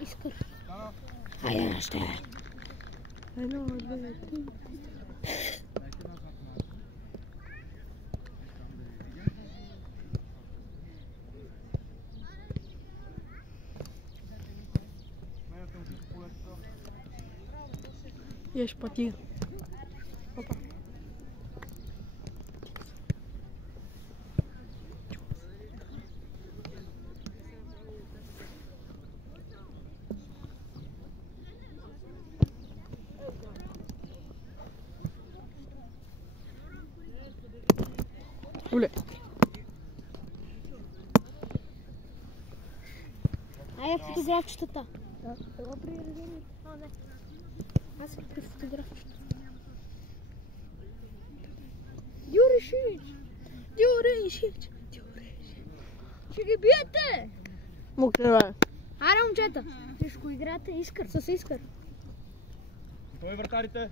Искър. Айде на ще. Едно, две, три. Ешь поти. Опа. Оле. Айде фотографчетата. Това при резерви. Не. Аз съм при фотографчета. Дюрешич! Дюрешич! Ще ги биете! Мукне, бе. Аре, момчета! Всичко играте Искър. С Искър. Готови вратарите?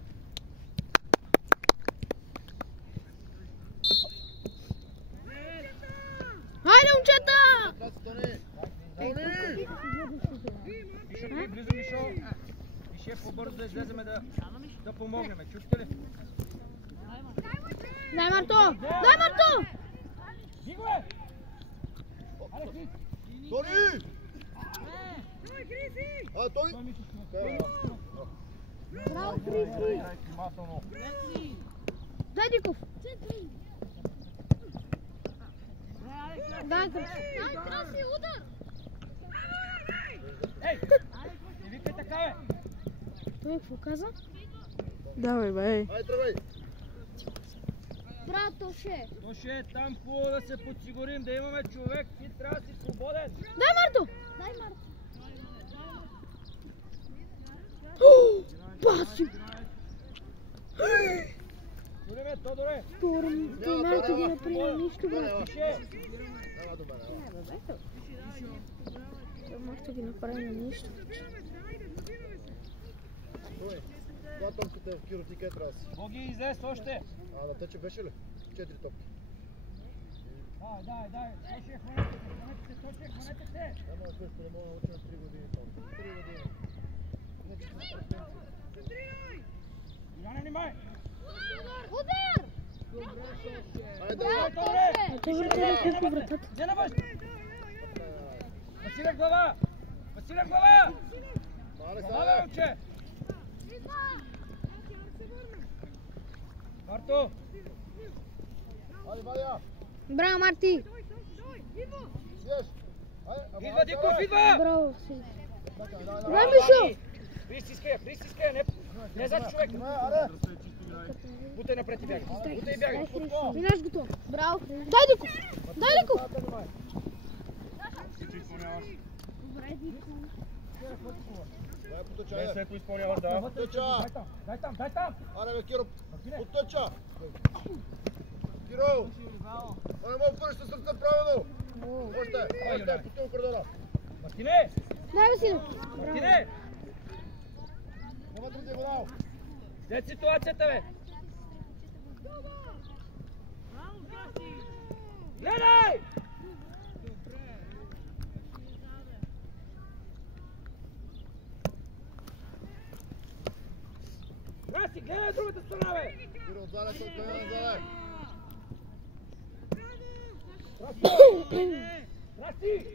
Айде, момчета! Мишо, близо, Мишо. Мише, по-бързо да излеземе да помогнем. Чухте ли? Дай, Марто! Дай, Марто! Диго е! Тони! Тони! Браво, Криси! Дай, Диков! Дай, Краси, удар! Ей! Не викай така, бе! Той какво каза? Давай, бе. Айде, тръгвай! Браво, Тоше! Тоше е там, хубаво да се подсигурим, да имаме човек, ти трябва да си свободен. Дай, Марто! Дай, Марто! Паси! Чудиме, Тодоре! Той Марто ги направи нищо, брат. Мише! Той Марто ги направи на нищо. Това топката в Киро, ти къде трябва да си? Боги, излез още! Да тече беше ли? 4 топки. Дай! Тоше, хванете се! Няма да също, не мога да науча на 3 години там. 3 години. Иване, внимай! Удар! Айде, Той вратаря колко вратата. Где на въж? Василев глава! Василев глава! Глава, момче! Марто! Айде, Вадя! Браво, Марти! Сиеш! Идва, Диков, идва! Браво, си. Дай, Мишо! Притискай, не зад човек! Бутай напред и бягай! Бутай и бягай! Минаш готов. Браво. Дай, Диков! Дай, Диков! Дай, потъча, Без айде! всеко изпълняваш, да! Потъча! Дай там! Айде, бе, Киро! Потъча! Киро! Не мога да пърши сърце правилно! Още! Потъл коридора! Мартине! Дай, Василев! Мартине! Вътре ти го дал! След ситуацията, бе! Гледай! Краси, гледай другата страна, бе! Киро, отзаде, къде назаде! Краси!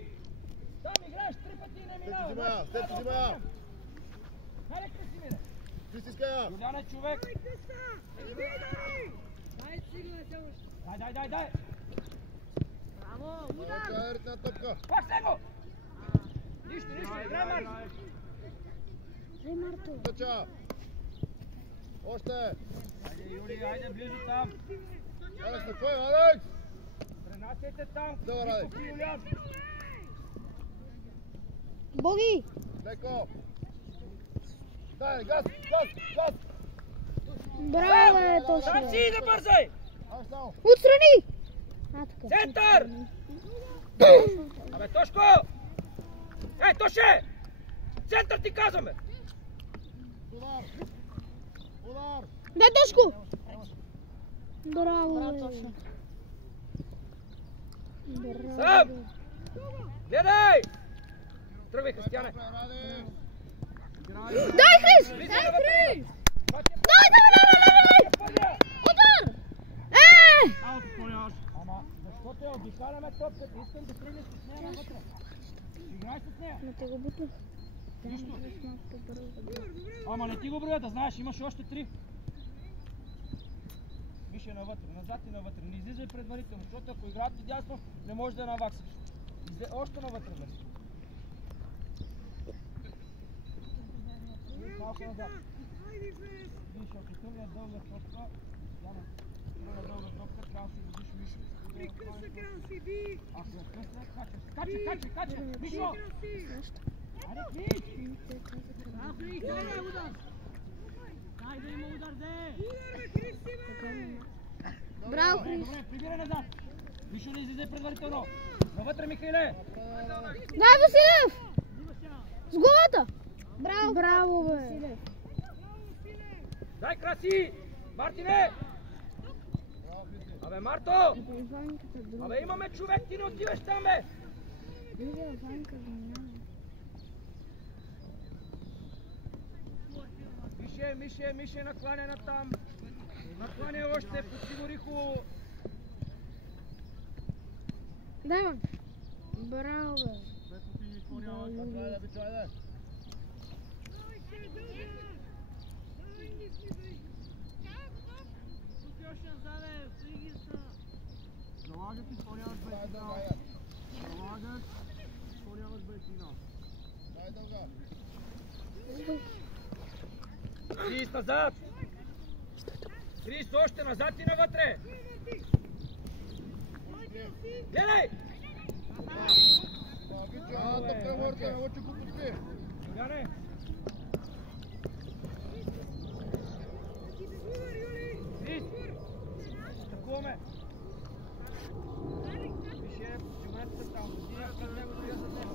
Там играеш 3 пъти и не минава! След ти зима! Хайде, Красимире! Притискай! Юлян е човек! Дай! Браво! Айде, ритна топка! Пак се го! Нищо, играй марш! Дай, Марто! Потъча! Още! Айде, Юли, айде близо там! Алекс, на кой, Алекс? Пренасяйте там! Добре, ради. Диков и Юлян! Боги! Леко! Дай, газ! Браво, Там Тоше! си иде бързай! Ай, само! Отстрани! Така. Център! Абе, Тошко! Ей, Тоше! Център ти казваме! Удар! Дай, Тошко! Браво, Тоше! Сам! Гледай! Тръгвай, Християне! Дай, Хрис! Влизай Дай, навътре! Хрис! Пътя! Дай! Пътя! Удар! Ама, защото я обикаляме топката, искам да тръгнеш с нея навътре. Играй с нея. Не те го бутнах. Нищо. Ама не ти го броя, да знаеш, имаш още 3. Миша навътре, назад и навътре. Не излизай предварително, защото ако играят ти дясно, не можеш да я наваксаш. Още навътре, бе. Малко назад. Виж, ако тръгне дълга топка, Яна, тръгне дълга топка, трябва да си видиш Мишо. Ако я късне, качай! Качай! Мишо! Аре, Крис! Дай да има удар, де! Браво, Хрис! Добре, прибирай назад! Мишо не излизай предварително! Навътре, Михайле! Дай, Василев! С главата! Браво! Браво, бе! Дай, Краси! Мартине! Абе, Марто! Абе, имаме човек, ти не отиваш там, бе! Мише, накланя на там. Накланя още, подсигури хубаво. Дай, мам! Браво, бе! Залагаш и изпълняваш бейкина. Крис, назад! Крис, още назад и навътре! Гледай! Яне! Крис! Атакуваме! Више, сигурете се там. Дина пред него, другия зад него.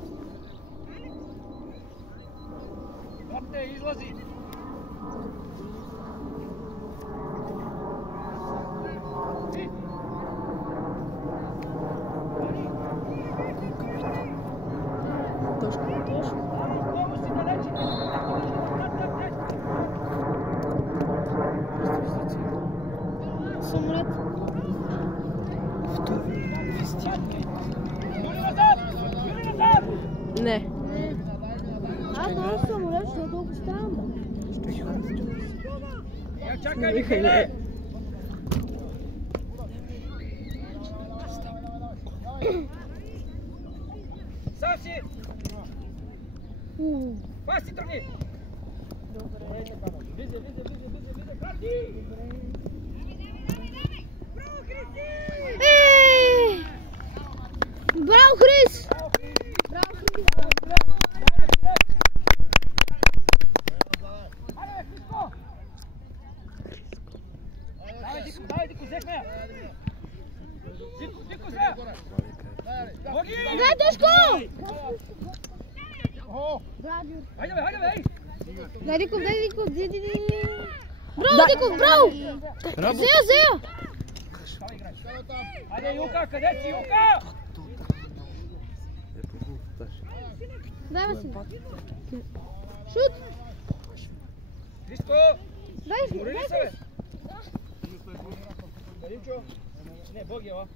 Бабте, излази! Самолет. Не. Това самолет ще е толкова странно. Я чакай, Михайле! Сам си! Паси, тръгни! Влизай! Краси! Браво, Хрис! Дай, Дико, взехме я! Дико, взе! Боги! Дай, Тежко! Хайде, бе! Дай, Дико! Браво, Дико, браво! Зея! Хайде, Юка, къде си, Юка? Дай, Василев. Шут! Христо! Дай, Морили дай, се, бе! Даримчо! Не, Боги, ела!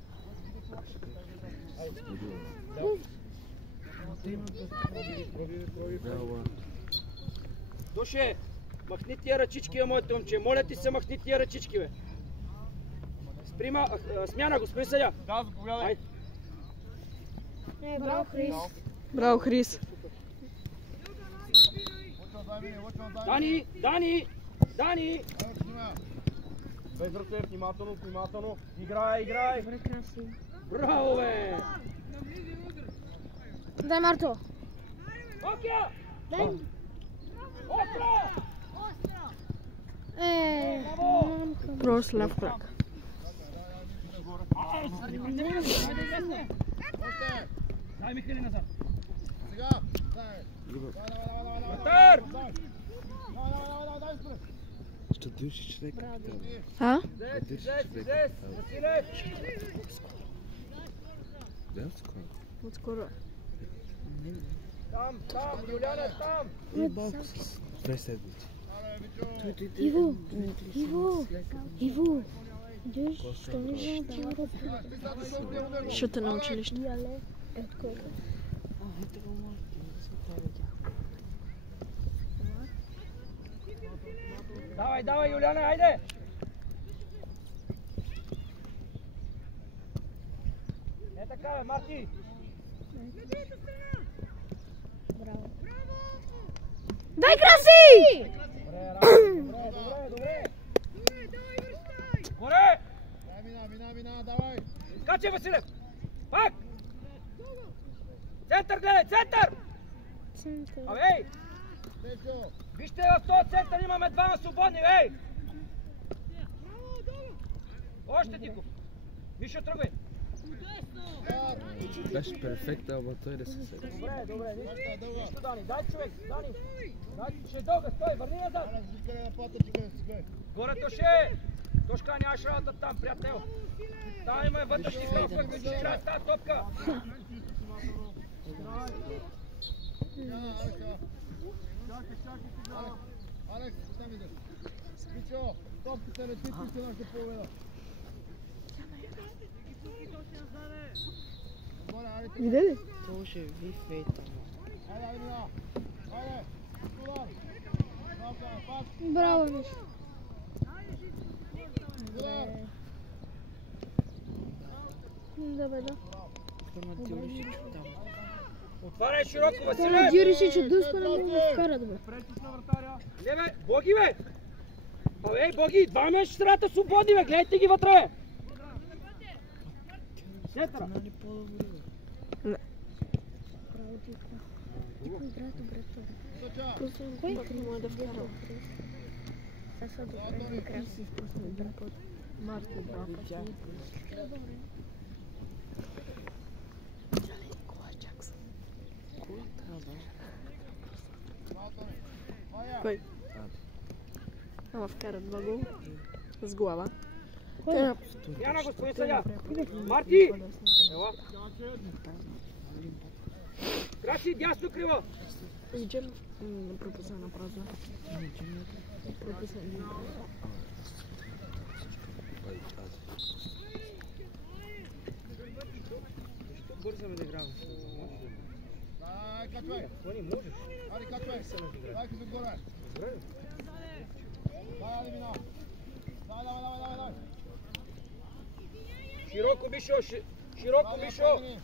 Душе, махни тия ръчички, моите момче. Моля ти се, махни тия ръчички, бе. Сприма, смяна, господин съдя. Да, заповядай. Браво, Хрис. Браво, Хрис. Дани! Без ръце, внимателно. Играй. Браво, бе! Дай, Марто. Окия! Дай. Остро! Просто ляв крак. Дай, Михайли, назад. Сега! Матър! Ще държи човек. А? Излез! Василе! Да, скоро. Отскоро. Там, Юляна, там! Две седмици. Иво! Идеш, що не знам да Ще те на училище. Давай, Юляна, айде! Е така, бе, Марти! Браво. Дай краси! Добре! Горе! Мина, давай! Скачай, Василев! Пак! Център гледай, център! Абе, ей! Вижте, в този център имаме двама свободни, ей! Още, Диков! Мишо, тръгвай! Беше перфектно, ама той не се седи. Добре, нищо, Дани, дай човек, Дани! Ще е дълга, стой, върни назад! Горе Тоше! Тошка, нямаш работа там, приятел! Там има вътрешни хора, които ще играят с тази топка! Алекс, там идеш. Пичо, топката не ти пише нашата половина. Видя ли? Боже, ви фейта. Айде, Мина. Айде, удар. Пак. Браво, Миш. Удар. Да. Отваряй широко, Това Василев! Дюришич от дъска не ме вкара добре. Не бе, Боги бе! Абе, ей, Боги, двама ще страната свободни бе, гледайте ги вътре бе! Сетра! Браво, Дико. Дико играе добре това. Кой? Мога да вкарам. Сега са добре игра. Си изпусна един път. Марко, два пъти. Кой? Ама вкара два гола. С глава. Кой? Яна, господин съдя! Марти! Ела! Крачи, дясно крило! Иджем пропуса на празна. Пропуса на Бързаме да играме. Дай, качвай. Кони, можеш? Айде, качвай. Дай се догоре. Дай, Мина. Дай. Широко, Мишо! Широко, Мишо!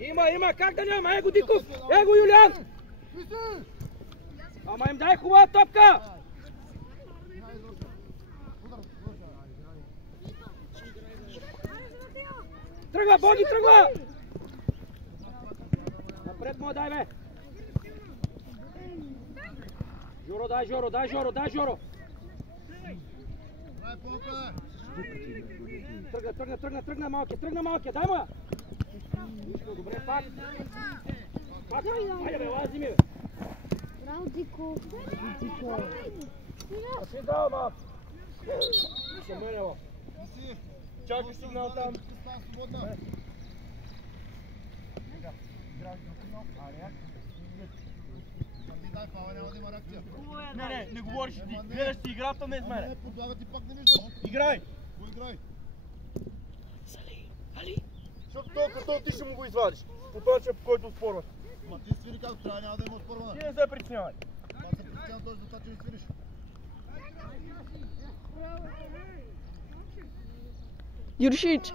Има, как да няма? Его, Диков! Его, Юлиан! Ама им дай хубава топка! Тръгва, Боги, тръгва! Напред му дай, бе! Жоро, дай, Жоро! Дай, Попе. Тръгна малкия, дай му! Добре, пак! Айде, бе, лази ми, бе! Браво, Дико. Си дал, малко! Ще менева. Чакай сигнал там. Дай, Пава, няма да има реакция. Не говориш ти. Гледаш си играта ме с мене. Не, подлага ти пак не виждаш. Играй! Го играй. Али! Защото толкова ти ще му го извадиш. По този по който спорваш. Ма ти свири както трябва, няма да има спорване. Ти не се притеснявай. Аз се притеснявам точно за това, че не свириш. Юршич!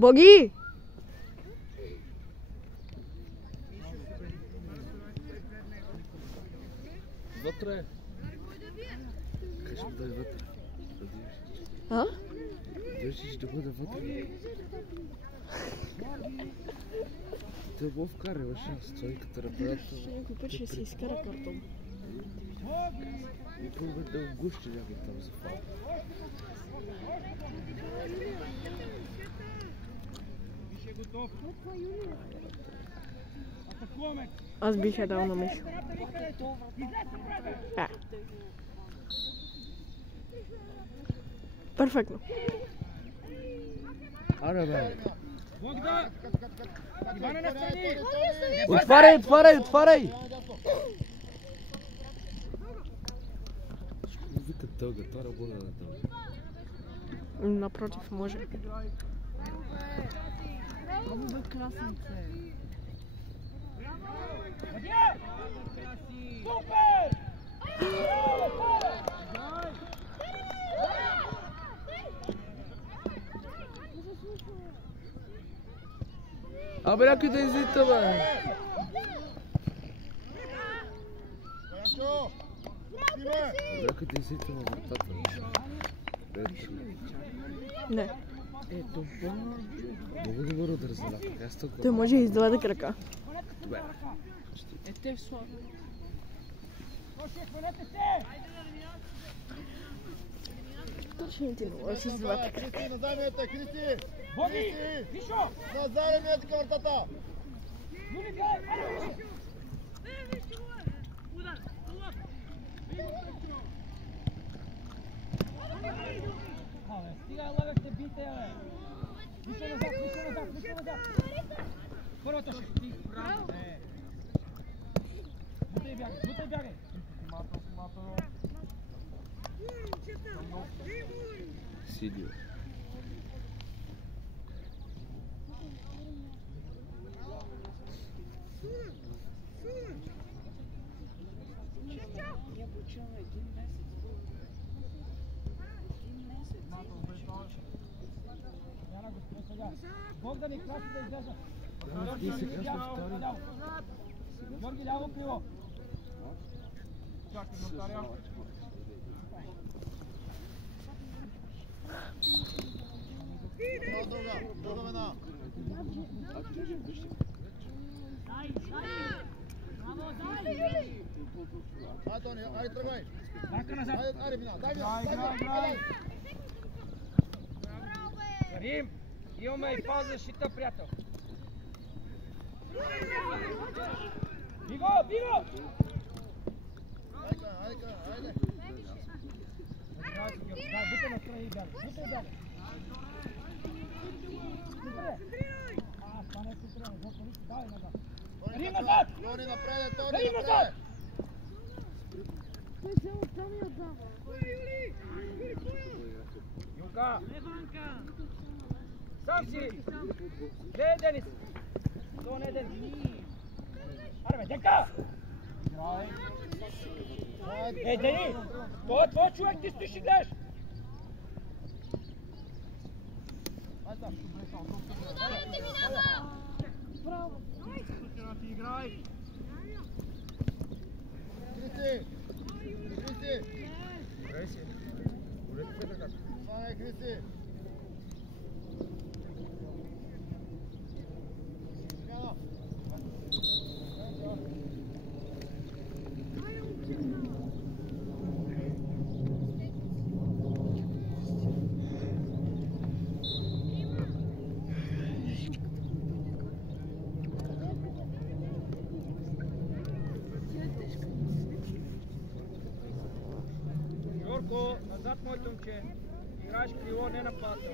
Боги! Вътре. Кажи да е вътре. А? Държиш да бъде вътре. Те го вкарваш, стойката ръбрата. Ще някой път ще си изкара картон. И първо да го гущи някой там за фал. Виж е готов. Атакуваме. Аз бих я дал на Мишо. Перфектно. Аре бе! Богдан! Ивана настрани! Отваряй, отваряй, отваряй! Вика дълга, това работа на дълга. Напротив, може. Супер! Абе, някой да излита, бе! Някой да излита на вратата. Не. Ето, много добър удар за ляпа. Аз тук. Той може и с двата крака. Добре. Точно ти много с двата крака. Кристи, назад мете, Кристи! Боги! Вишо! Назад мете картата! Стига, лъгахте, бийте я, бе! Вишо назад, вишо назад, вишо назад! Първата ще ти, браво, бе! Бутай бягай, бутай бягай! Сидио. Богдан и Краси да излезат. Ти сега сме втори. Георги, ляво крило. Чакай, вратаря. Друга вена! Ай, Тони, ай, тръгвай! Мака назад. Айде, вина, дай вина! Играй! Карим, имаме и фал защита, приятел. Биго, биго! Айде! Да, бута на страни и бяга. Бута и бяга. Това не е сутрено. Давай назад. Карим назад! Тони напред, Тони Карим напред! назад! Юнка! Сам си! Де е Денис? То не е Денис. Аре бе, дека! Е, Денис! Това е твой човек, ти стоиш и гледаш! Браво! Играй! Кристи! Кристи! Играй си! Това е Кристи! Йорко, назад, моето момче. Играеш крило, не нападател.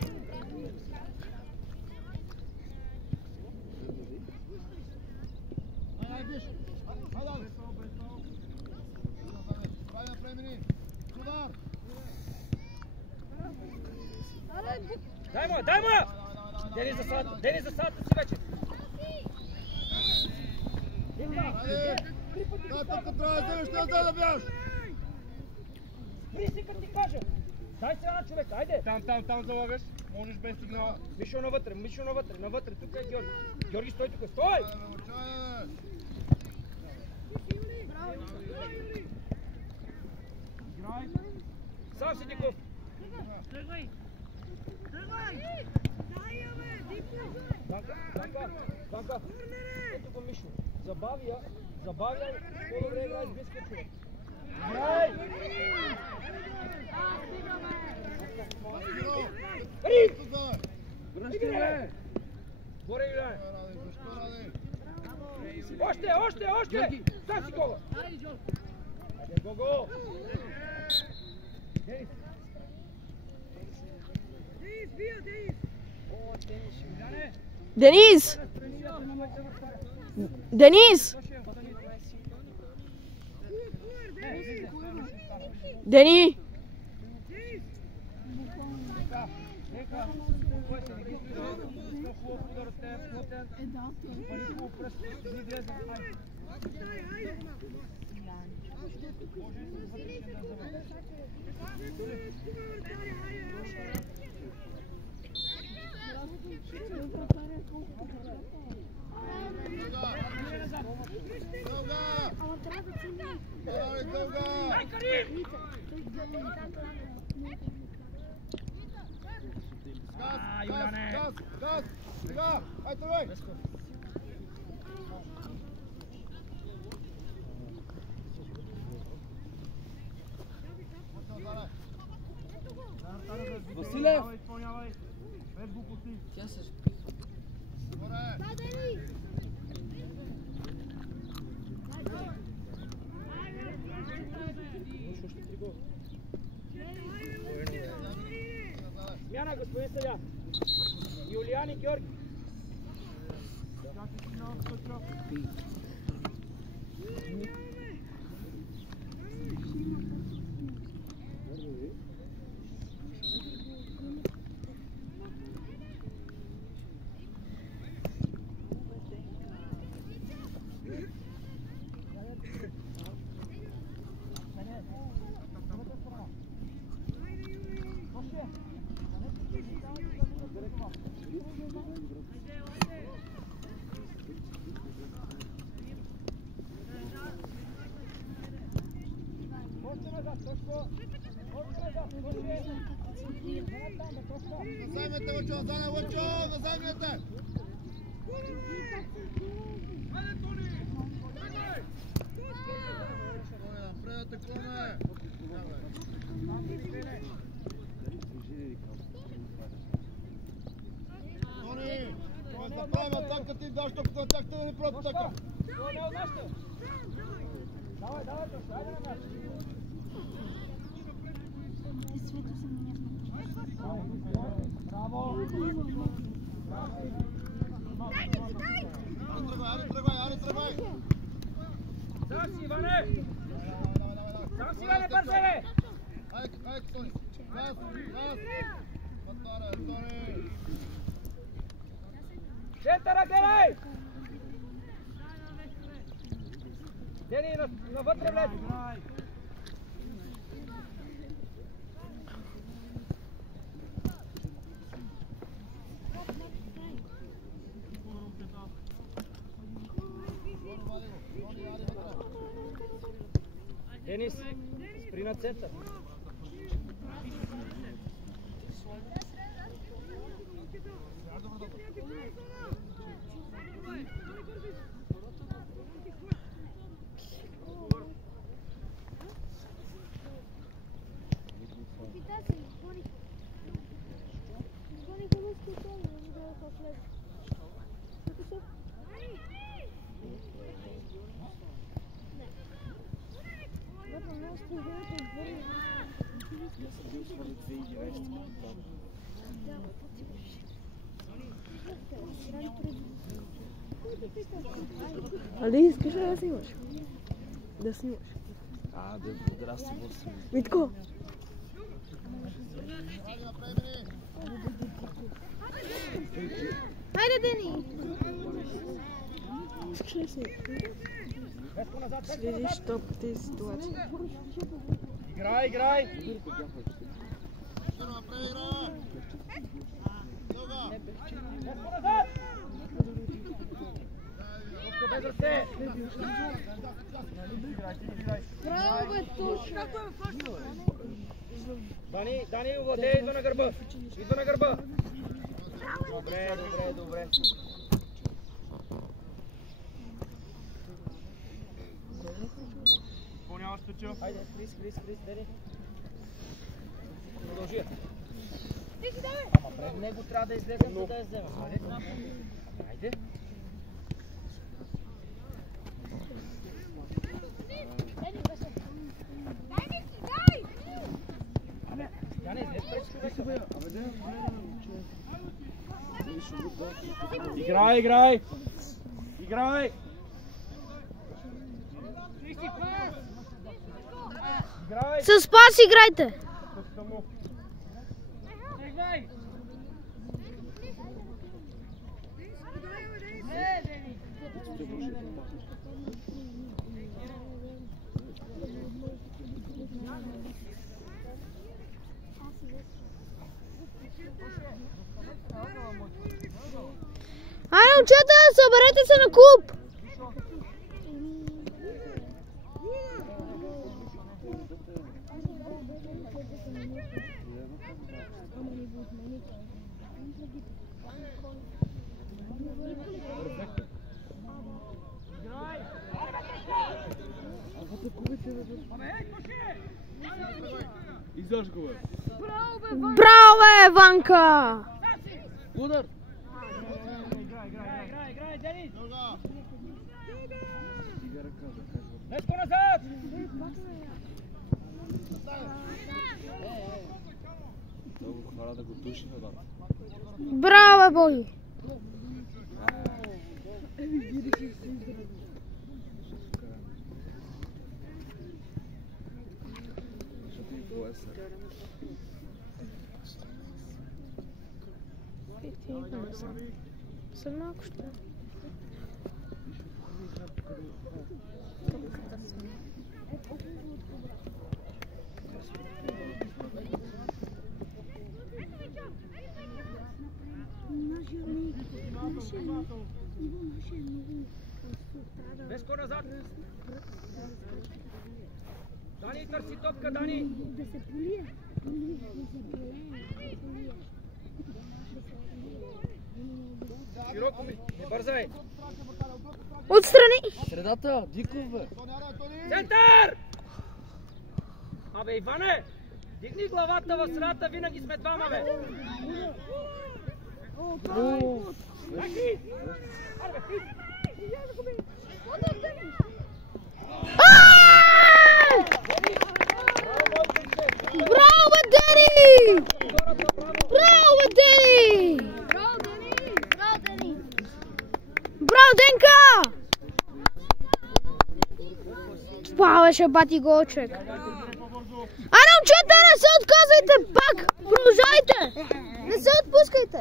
Ай, биш! Хайде! Прави напред, мини! Удар! Дай му, дай му! Денис за садата си вече. Хайде! Татъка трябва да вземеш, ще да бяш! Бриси, като ти кажа. Дай се една човек, айде. Там залагаш. Можеш без сигнала. Мишо навътре, навътре. Тук е Георги. Георги, стой тук, стой! Играй. Сам си, Диков. Банка. Ето го Мишо. Забавя. По-добре играй с близкия човек. Играй! Рин! Връщай, бе! Горе играй! Още! Сам си гола! Айде, Гого! Денис! О, Денис, Юляне! Дениз! Дениз! Дени! Газ! Сега! Хайде, бе! Василев! Смяна, господин съдия. Юлиан и Георги. Займете, Лъчо, да займете! Напред, клоне! Тони, той се прави атака, ти даш топата на тях, те да не правят атака. Давай, айде на място. Браво! Аре, тръгвай! Сам си, Иване! Бързе, бе! Айде, Тони! Газ! Матаре, Тони! Центъра, гледай! Дени, навътре влез! Денис, спри на център. Ali искаш ли да снимаш? Да снимаш. Да здрасти, бос. Митко! Хайде, Дени! Искаш ли да снимаш? Следиш топ тези ситуации. Играй! Браво, бе, точно! Дани, владее, идва на гърба! Добре. Изпълняваш печел. Хайде, Крис, Дени. Продължи. Ама пред него трябва да излезем, за да я вземем. Хайде. Играй, играй! Играй! Играй! С пас играйте! Айде, момчета, съберете се на клуб! Издаш го, бе. Браво, бе, Ванка! Удар! Играй, Денис! Дига ръка, да кажа. Днеско назад! Много хвала да го души на дата. Браво, бе, Боги! Съм малко ще. Днеско назад! Дани, търси топка, Дани! Широко ми, не бързай! Отстрани! Средата, Диков, бе! Център! Абе, Иване! Дигни главата в средата, винаги сме двама, бе! Браво, бе, Дени! Браво, бе, Дени! Браво, Денка! Това беше бати голчек. Айде, момчета, не се отказвайте пак! Продължайте! Не се отпускайте!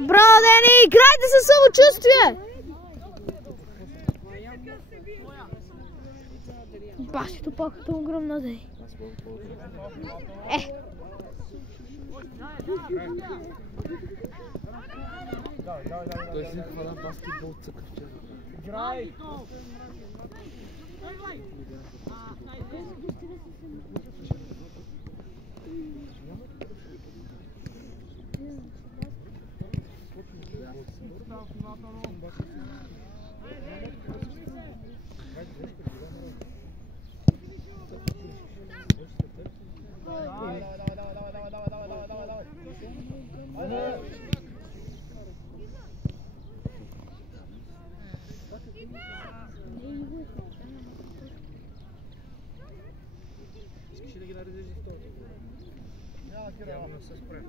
Браво, Дени! Играйте със самочувствие! Басито паката е огромна, Дени. Той си хвана баскетбол цъкав вчера. Играй! Искаш да ги наредиш за втори? Няма да се спре.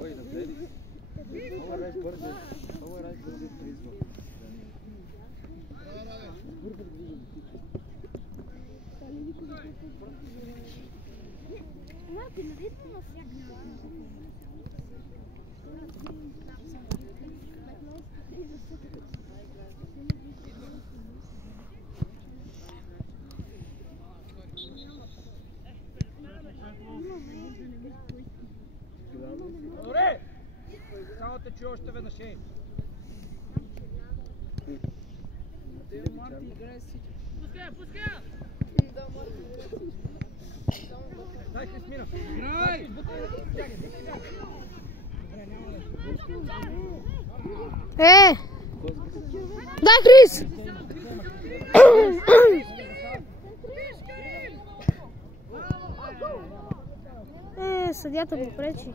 Ой, напред. Много рай бързо. Много рай бързо призва. Добре! Само те чуя още веднъж. Пускай! Дай, Крисмина. Играй! Дай, Крис! Съдята го пречи.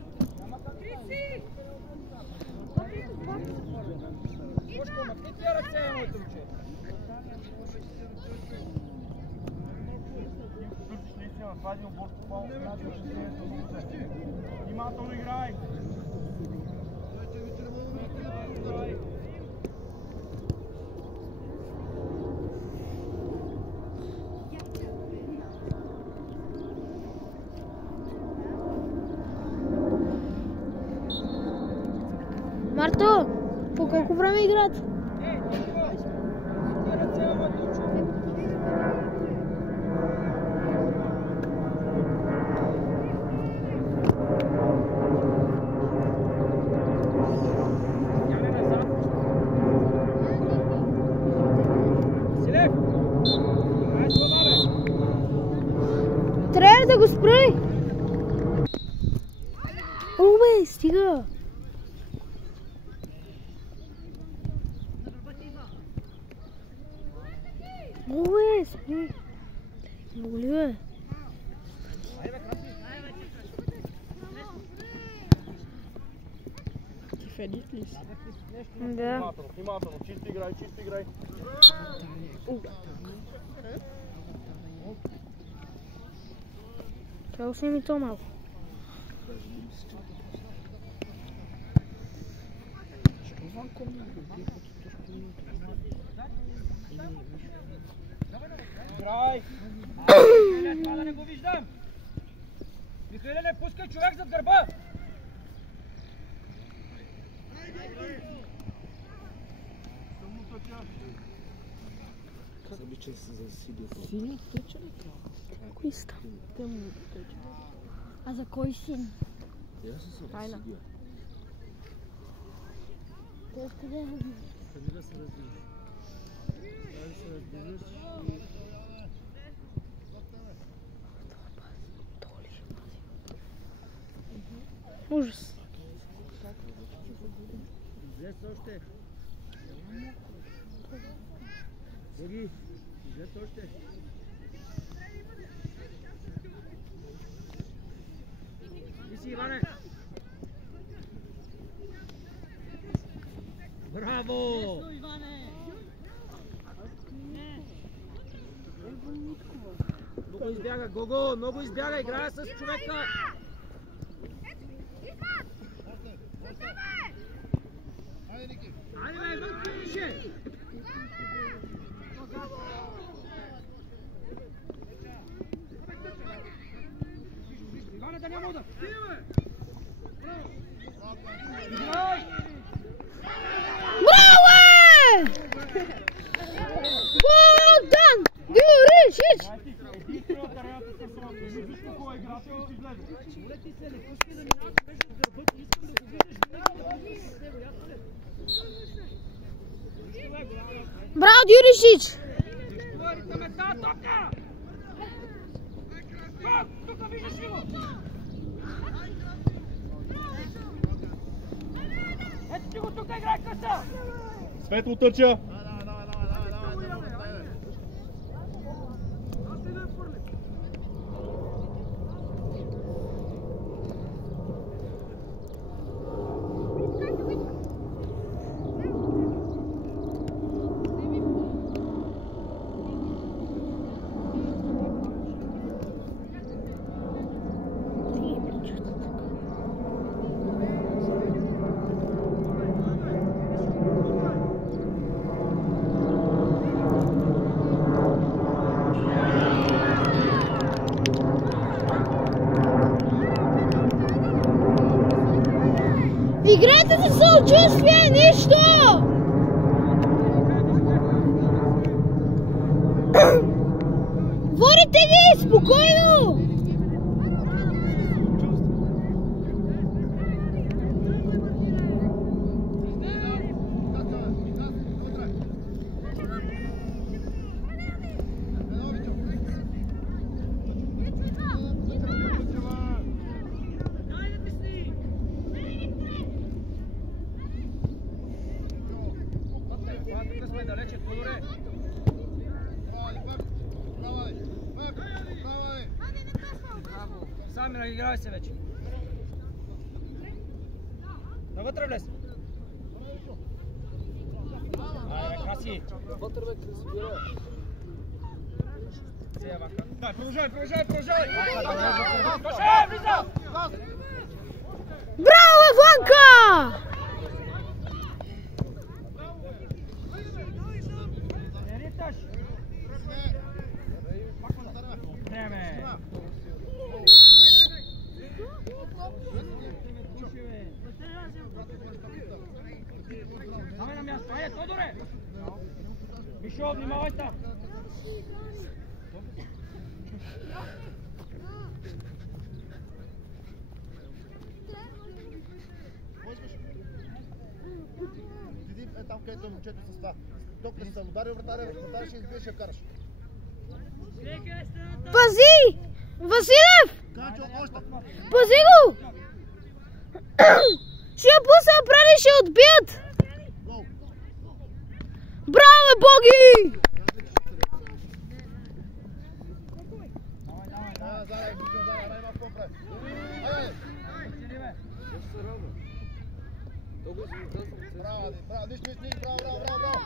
Кошко, махни тия ръце, моите момче. Това е един отбор с буквално внимателно играй! Марто, по колко време играят? Трябва да го спри! Бе, стига! Бе, спри! Моли, бе! Ти федит ли си? Да. Внимателно, чисто играй. Трябва да сними то малко. Играй! Това да не го виждам! Михайле, не пускай човек зад гърба! Кои са? А за кой син? Тайна. Той къде е? Ужас. Излез още. Боги, излез още. Виси, Иване! Браво! Много избяга, Гого! Много избяга! Играя с човека! Айде, бе, вътре! Иване, да няма удар! Браво! Богдан Гюришич! Браво, Гюришич! Тук виждаш его! Ето ти го тук, играй къса! Светло търча! Играйте с съучувствие, нищо! Водите ги, спокойно! Разигравай се вече. Навътре влез. Айде, Краси. Вътре бе, Краси, бира. Сега, Ванка. Дай, продължай! Продължай, влиза! Браво, Ванка! Не риташ. Време. Ставай на място. Айде, Тодоре! Мишо, внимавай там. Седи там, където е момчето с това. Тук да се удари вратаря ще избиеш, ще караш. Пази! Василев! Ганчо, още! Пази го! Ще я пусна преди, ще отбият! Гол! Браво, Боги! Зарай, малко по-прави. Айде! Браво, браво, нищо, браво!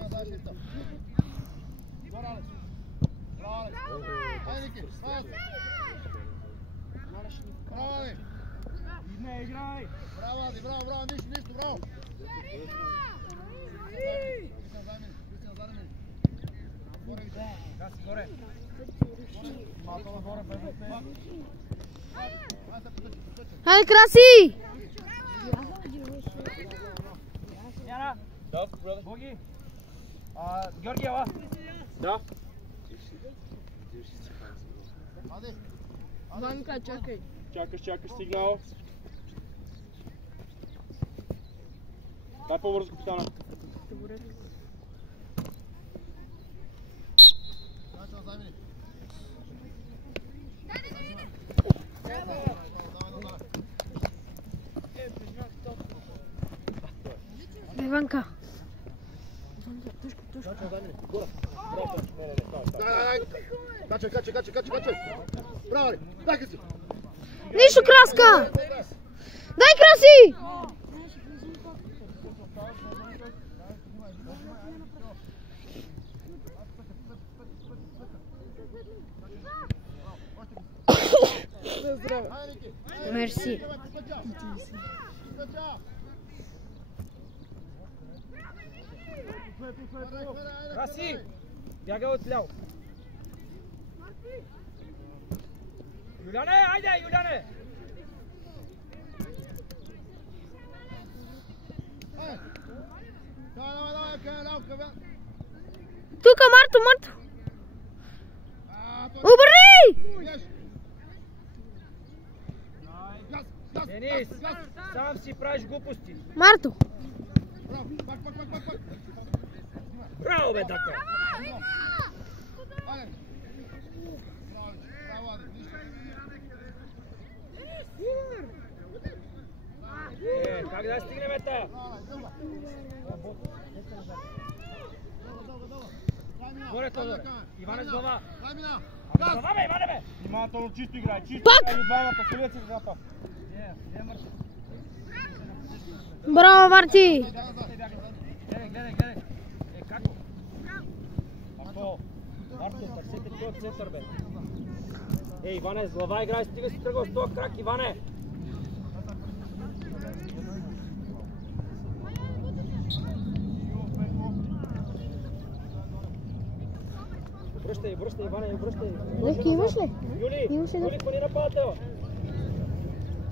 Назад, шифта. Браво, Алекс. Айде, Ники, браво, Ади. Не играй! Браво, нищо, браво. Гаси, горе! Хайде, Краси! Яна! Да, Боги! Георги, ела! Да. Ванка, чакай. Чакаш сигнал. Дай по-бързо, капитана. Ванка. Качай. Браво, дай си. Нищо, Краска! Дай, Краси! Мерси. Краси! Бягай отляво. Юляне, айде, Юляне! Тука, Марто! Обърни! Денис, сам си правиш глупости. Марто! Браво, бе, Дака! Как да стигнем тая? Горе, Тодор. Иване с глава. Глава, бе, Иване, бе! Внимателно, чисто играй. Пак! И двамата, селете се запа. Браво, Марти! Гледай. Како? Марто, търсете този център, бе. Иване, с глава играй, стига си тръгва с този крак, Иване! Връщай, Иване, връщай. Леки имаш ли? Юли, пони на палата.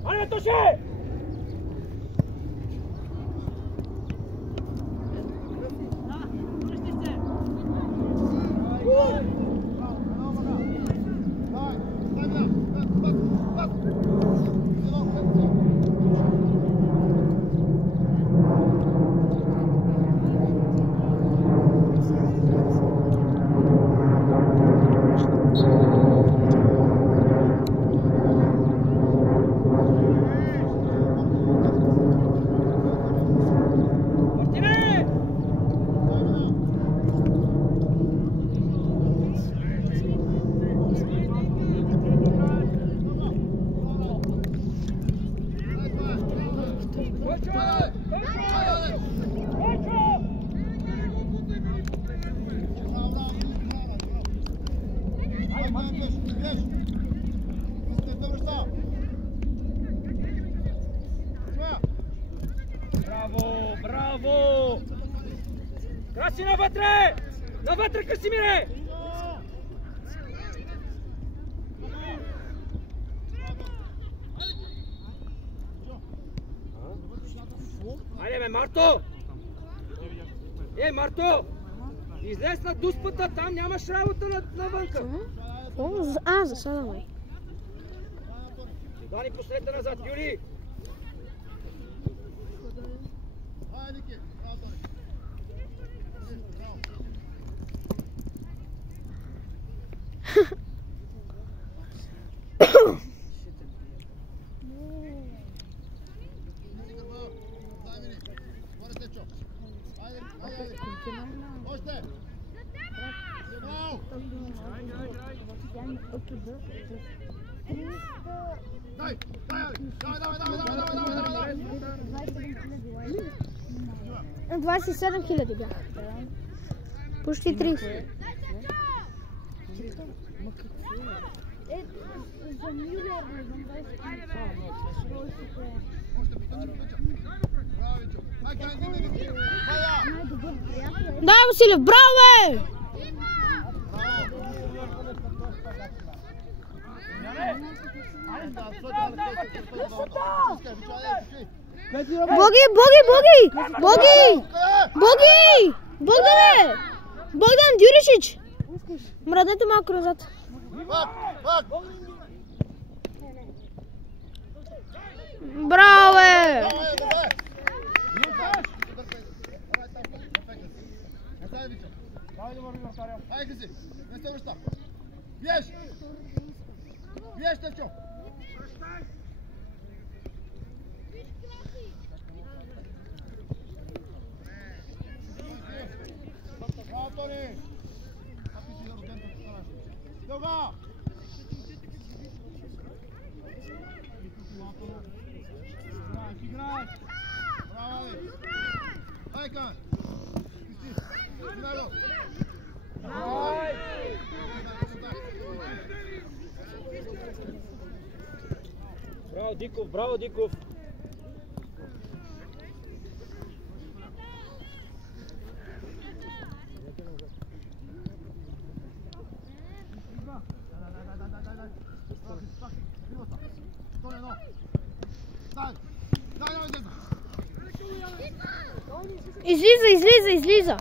Ане, Тоше! Браво, браво! Краси навътре! Навътре, Красимире! Айде бе, Марто! Ей, Марто! Излез на дуспата, там нямаш работа навънка. За sada май. Дани, последете назад, Юли! Дай! 27 000 бях. Почти 30. Дай, Василев, браво, бе! Боги! Богдане! Богдан Дюришич! Мръднете малко назад. Браво, бе! Ай, Криси, не се връща. Биеш! Биеш, Течо! Браво, Тони! Дълга! Играеш! Браво, Али! Айка! Кристи! Минало! Браво, Диков, браво, Диков! Излиза!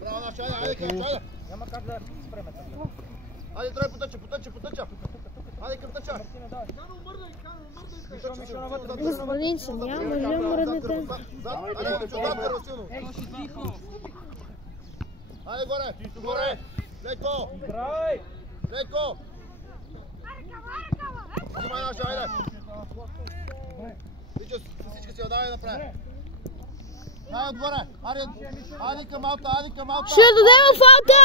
Браво, Наша, айде! Няма как да спреме. Айде, трябва потъча! Айде към тъча! Господин съдия, може да мръднете. Айде, чудата, Русино! Айде, горе! Леко! Играй! Леко! Снимай, Наша, айде! Вичо, всички си отдавай напред! Дай отгоре! Айде към малта! Ще дадем фалта!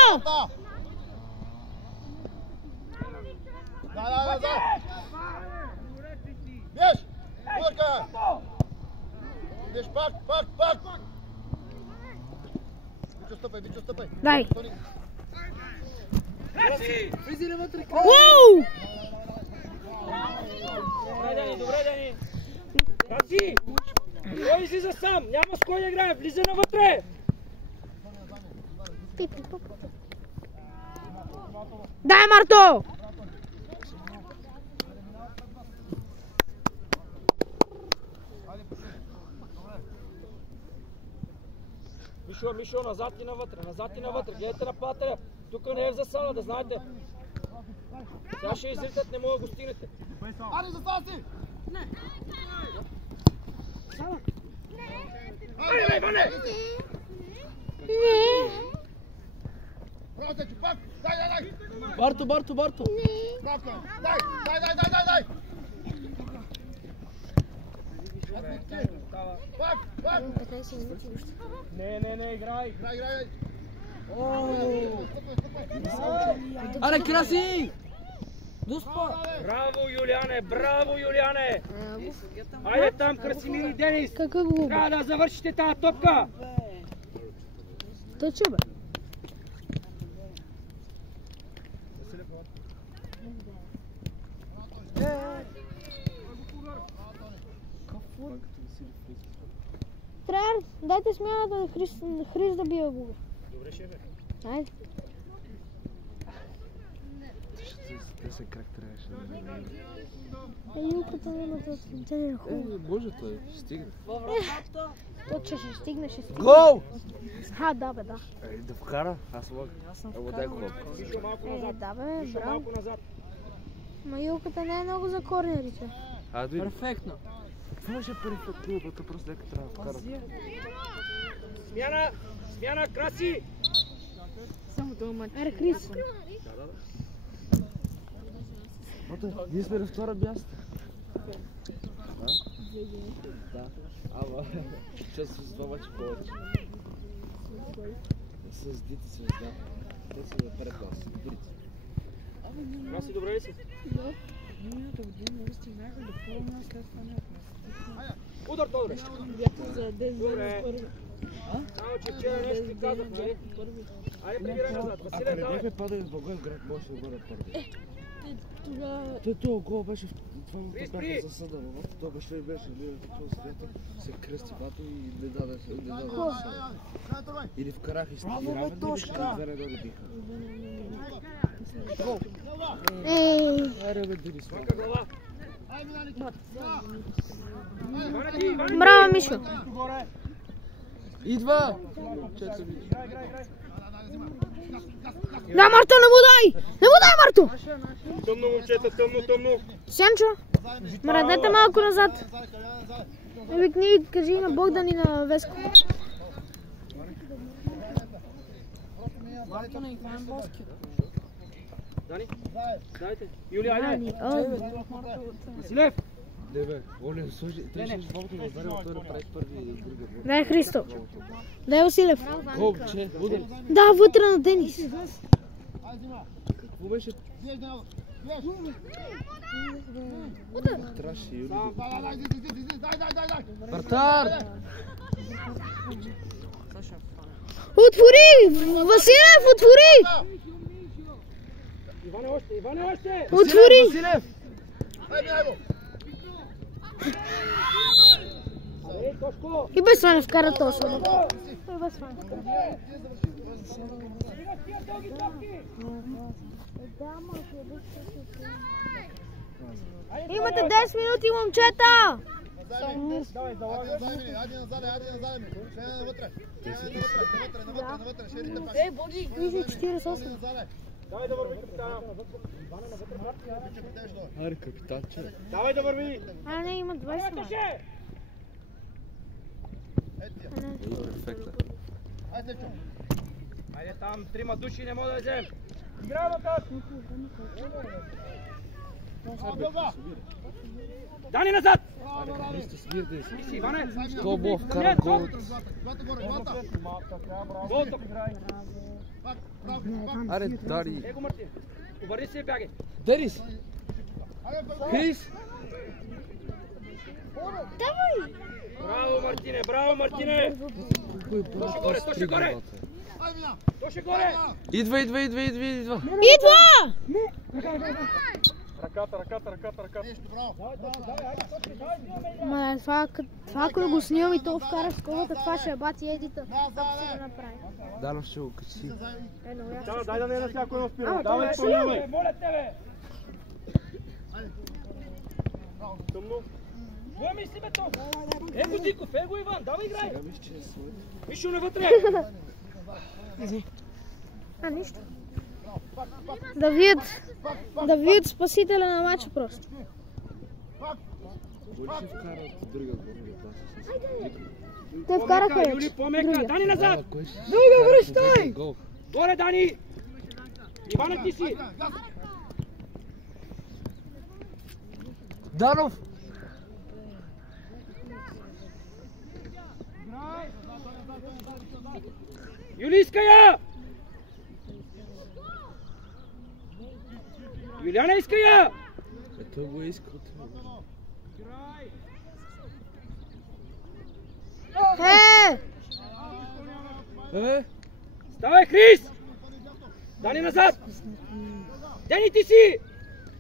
Дай, назад! Беш! Ударка! Беш, пак! Вичо, стъпай! Дай! Влизи ли вътре? Ууу! Добре, Дани! Краци! Кой излиза сам? Няма с кой да играе! Влиза навътре! Дай, Марто! Мишо, назад и навътре. Гледайте на патера. Тук не е в засада, да знаете. Сега ще излитат, не мога да го стигнете. Ари, застава си! Айде, Иване! Браво, Течо, пак! Дай! Барто! Дай! Не, играй. Аре, краси! Браво, Юлиане! Айде там, Красимир и Денис! Какъв гол? Трябва да завършите тази топка! Точно бе. Трябва, дайте смяната на Хрис да бие гол. Добре, шефе. Айде. Тесен крак трябваше да Юлката няма да оценителен хубаво. може той, ще стигне. Точно ще стигне. Гол! Да бе, да. Да вкара, аз мога. Ама дай гол. Мишо, малко назад. Да бе, Мишо, браво. малко назад. Ма Юлката не е много за корнерите. Перфектно. Това беше перфектно, бе, просто нека трябва да вкара. Смяна, Краси! Аре, Хрис. Ние сме на втора място. Да. Ама, често с два мача повече. С дите се издава. Те са пред нас. Краси, добре ли си? Миналата година много стигнаха до пълна, след това не Удар, добре. бяха за 10 Добре. първи. Само, че вчера нещо ти казах, нали? Айде, прибирай назад. Василев, давай. бяхме падали в Благоевград, може да бъдат първи. Тогава Този гол беше в двамата Спри! бяха засъдали. Това беше ние такова света, се кръсти бата и не даде или вкараха и равен да беше, или две да биха. Аре бе, Денис. Мака глава. Браво, Мишо. Идва! Да, Марто, не му дай! Не му дай, Марто! Тъмно, момчета, тъмно. Сянчо, мрадете малко назад. Викни, кажи на Богдан и на Веско. Дани, дайте. Юли, айде. Василев. Не бе, Оля, слушай, трябваше двамата да ударим, той да прави първи и другия. Дай Христо. Дай Василев. Гол, че, удар. Да, вътре на Денис. Какво беше? Трябваше Юли. Вратар! Отвори! Василев, отвори! Иване още! Отвори! Василев! И без това не вкара точно. Имате 10 минути, момчета! Давай, айде назад, навътре. Вижте 48. Давай да върви, капитана. Аре, капитанче. Давай да върви. Не, има 20 минути. Перфектно. Айде там, 3 души не мога да вземем. Играй нататък. Дани назад! Христо, смир да си. Си, Иване. Гол, вкара гол. Гол тук. Аре, Дари. Его, Мартин. Обърни се и бягай. Денис! Хрис! Браво, Мартине, браво, Мартине! Точно горе! Точно горе! Идва! Идва! Ръката. Ма това ако го снимам и то вкара в колата, това ще бати едита. Ако си го направи. Данов ще го качи. Дай да не е на всяко едно спиране. Ама, Давай, това е изпълнявай. Моля тебе! Тъмно. Кое мислиме то? Его Диков, его Иван, давай играй! Сега мисля, че е своето. Мишо навътре! Нищо. Да видят спасителя на матча просто. Боли ще вкара от другия отбор. Те вкараха Юли, вече. по-мека! Дани назад! Друга връщай! Гол. Горе, Дани! Ивана, ти си! Данов! Юли, иска я! Юлиана, иска я! Ето го иска. Ставай, Крис! Дани назад! Дени, ти си!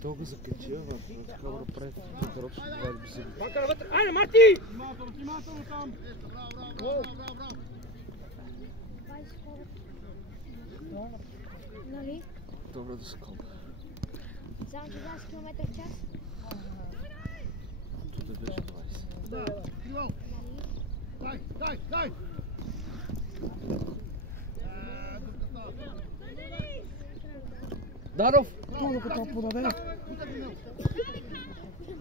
То го закачи, така го направи. Пака навътре. Айде, Марти! Нали? Добре да се колба. Само 20 км в час. Тук да беше 20. Дай! Даров! Това като подаде.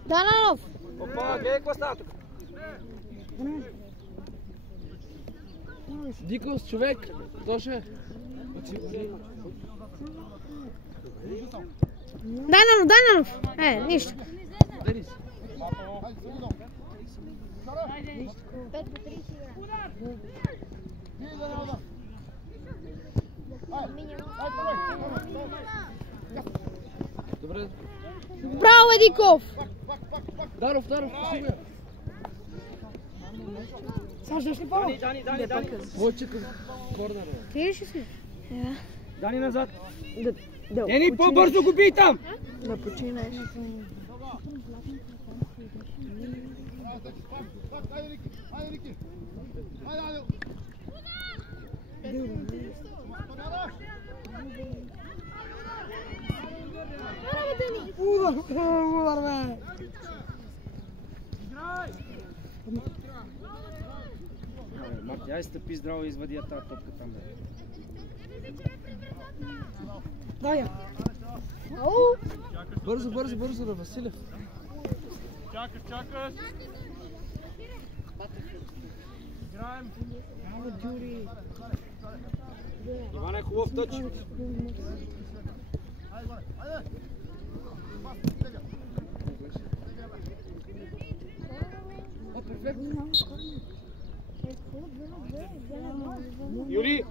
Дананов! Опа, гледай какво става тук. Дикос, човек! Доше! Дананов! Нищо. Денис! 5 по 30 Добре. Браво, Диков! Даров, пусти ме! Дани. Поче към корнера. Ти ли ще си? Дани назад. Дени, по-бързо го бий там! Да починеш. Айде, Рики! Айде! Удар, бе! Марти, ай стъпи здраво и извади я тази топка там. Дай я. Бързо на Василев. Чакаш. Играем. Иван е хубав тъч. Юли,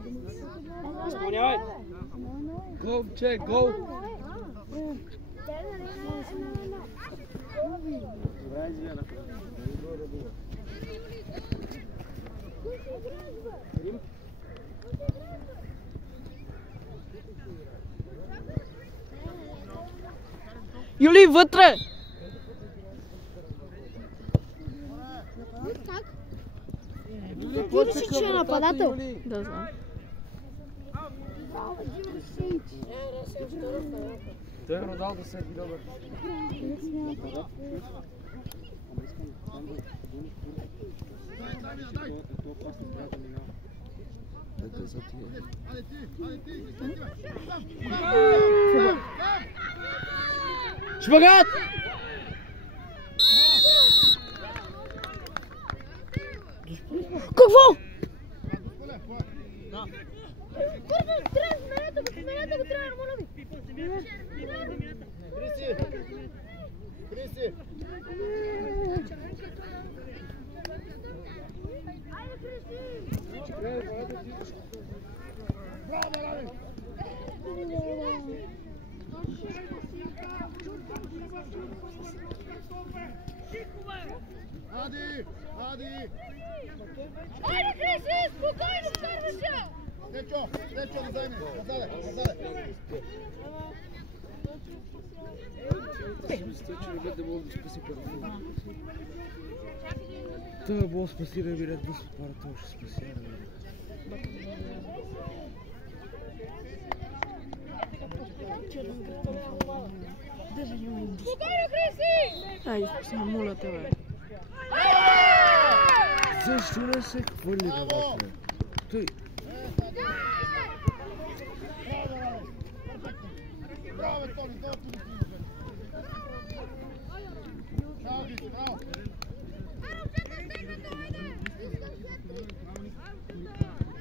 изпълнявай. Гол, гол! Юли, вътре! Ти ли си, че е нападател? Да знам. Той е родал да се е добър. Шпагат! Какво? Криси! Ади! Айде, Криси, спокойно, вкарвай се! Дечо, да займе! Назаде! Мисля, че не да мога да спаси първо. Това мога да спаси да ми ред да се пара, това ще спаси. Спокойно, Криси! Ай, моля те, бе. Защо не се хвърли навътре? Той... Браво, Тони! Браво!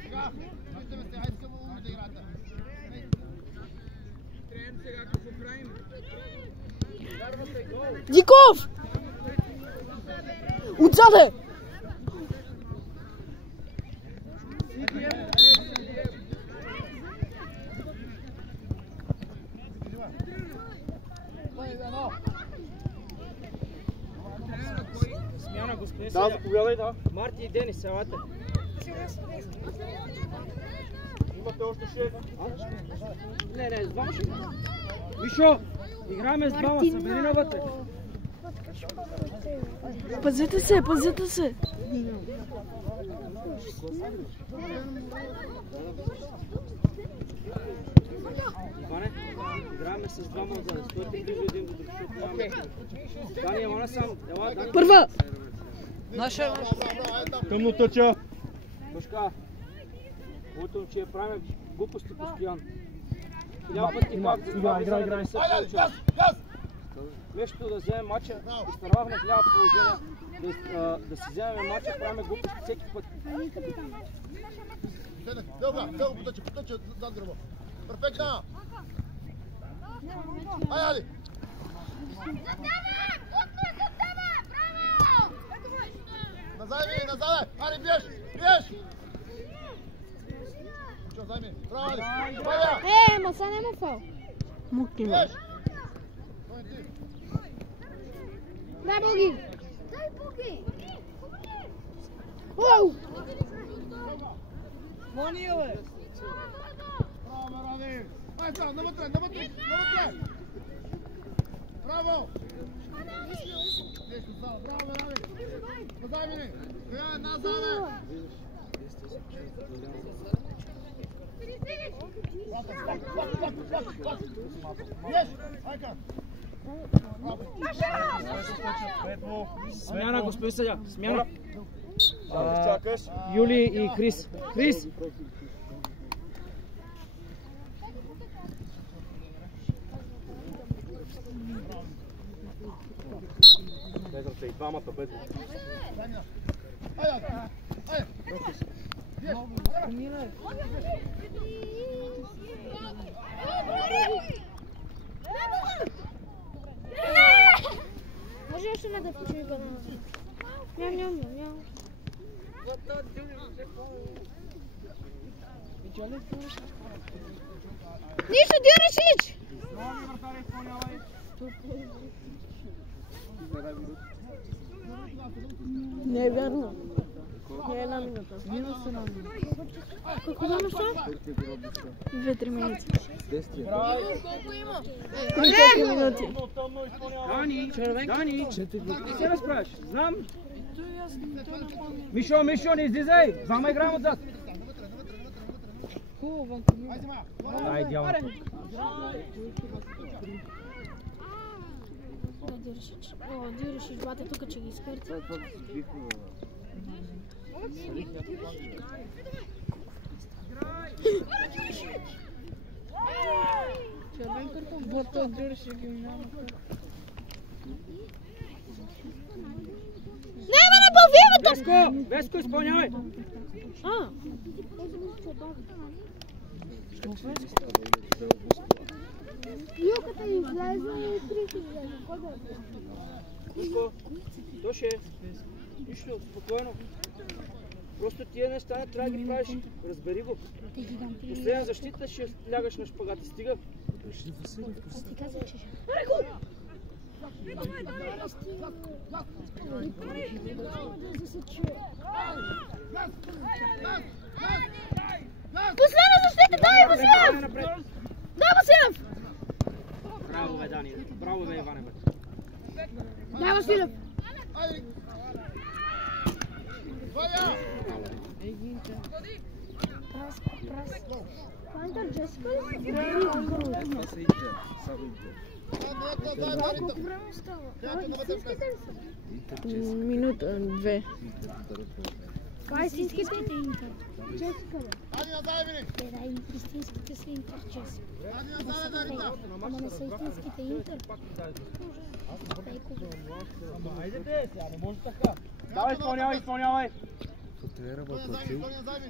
Сега, виждаме се, айде се му да играта. Диков! Отзаде! Да, заповядай, да. Марти и Денис, елате. Имате още 6. Не, с двама ще играем. Мишо, играем с двама, събери навътре. Пазете се, пазете се. Иване, играем с двама отзаде. Стойте близо един до друг, защото нямаме. Дани, ела насам. Ела, Дани. Първа! Тъмно тъча. Башка, моето момче правим глупости постоянно. Хиляда пъти как да това виза да не се получава. Вместо да вземем матча, изтървахме хиляда положения, да си вземем матча, правим глупости всеки път. Дълго потъча зад гръба. Перфектна! Ай, Али! Назад, назад! Али, биеш! Що, займи? Браво, Али! Браво! Ма сега няма фал. Мукни ме. Биеш! Дай Боги! Уау! Браво, Ради! Ай, сега, навътре! Браво! Браво, Ради! Назад, мини! Назад! Биеш! Айка! Смяна, господин съдия, смяна. Чакаш. Юли и Крис. Крис! Влезам се и двамата без го. Ай! Може още не да почуи банана. Ням. Нищо, Дюришич! Не е вярно. Не е една минута. Минус една минута. Колко време са? 2-3 минути. 3-4 минути. Дани, ти се разправяш, знам. Мишо, не излизай, двама играем отзад. Хубаво, Ай, дявол. Дюришич, бате тук, че ги изкърти. червен картон. Бото Дюришич ги минава. Няма на бълвимето! Веско, изпълнявай. Юката излезе и 30 Веско, то ще е. Нищо, спокойно. Просто тия неща не трябва да ги правиш. Разбери го. Последна защита ще лягаш на шпагати. Стига. Последна защита, дай Василев! Дай Василев! Браво бе, Дани. Браво бе, Иване. Дай Василев! Пантер Джеска ли? Това са Интер. Само Интер. Колко време става? Минута, 2. Това е истинските Интер. Джеска ли? Ани, назад, мини! Да, истинските са Интер Джеска. Ани, назад, Дарита! Ама не са истинските Интер. Айде те, сега не може така. Давай, изпълнявай. Тренера ме Тони, платил. назад!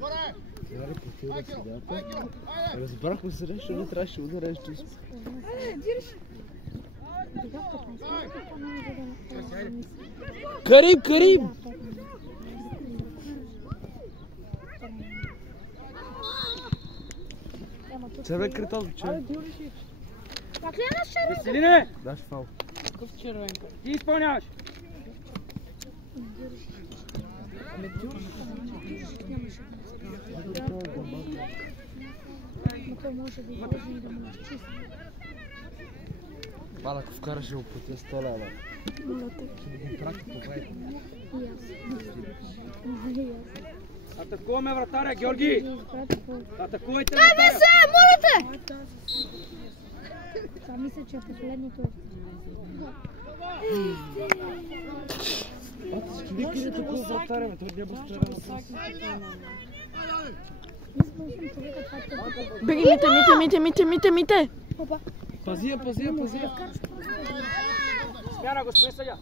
Горе! Тренера платил на седята. Разбрахме се нещо, не трябваше да удареш чисто. Карим! Червен картон, че? Пак ли е на червен? Веселине, Даш фал. Какъв червен? ти изпълняваш. Но той може да излезе и да му изчисти. Мала, ако вкараше по тези 100 лева. Но така. И аз. Атакуваме вратаря, Георги! Атакувайте Дай вратаря! се, моля те! Това мисля, че е последното. Вики не такова вратаря, бе, той не бъде стрелен. Беги, мите! Опа. Пази я. Смяна, господин съдия!